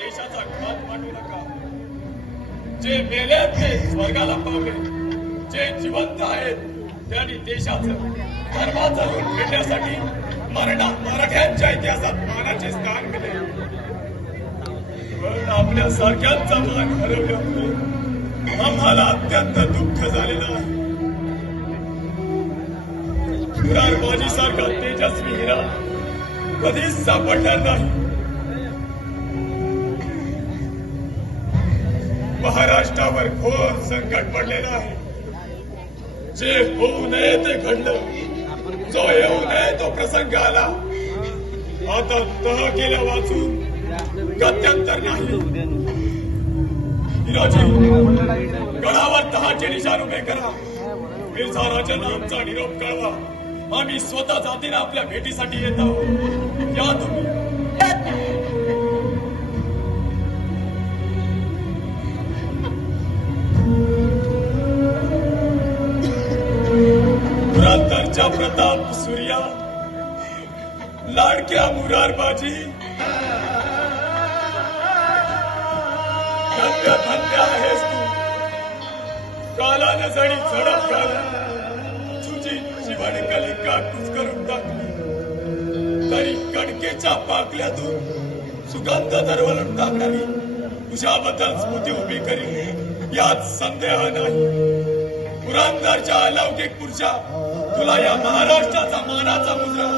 देशाचा घात मांडू नका. जे मेले ते स्वर्गाला पावले, जे जिवंत आहेत त्यांनी देशाचं धर्माचं ऋण फेडण्यासाठी मराठ्यांच्या इतिहासात मानाचे स्थान मिळले. पण आपल्या सारख्यांचा मान हरवल्यामुळे आम्हाला अत्यंत दुःख झालेलं आहे. मुरारबाजी सारखा तेजस्वी हिरा कधीच सापडणार नाही. महाराष्ट्रावर घोर संकट पडलेलं आहे. जे होऊ नये ते घडलं, जो येऊ नये तो प्रसंग आला. आता तह केल्या वाचून गत्यंतर नाही. हिराजी, गडावर तहाचे निशाण उभे करा. मिर्झा राजांना आमचा निरोप कळवा. आम्ही स्वतः जातीने आपल्या भेटीसाठी येत आहोत. या तुम्ही. पुरंदरच्या प्रताप सूर्या, लाडक्या मुरारबाजी, धन्य धन्य आहेस तू. कालाने जणी झडप घाला, तुझी जीवन कलिका कुचकरून टाकली, तरी कणकेच्या पाकल्यातून सुगंध दरवलून टाकणारी तुझ्याबद्दल स्मृती उभी करी यात संदेह नाही. पुरंदरच्या अलौकिक पुरुषा, तुला या महाराष्ट्राचा मानाचा मुद्रा.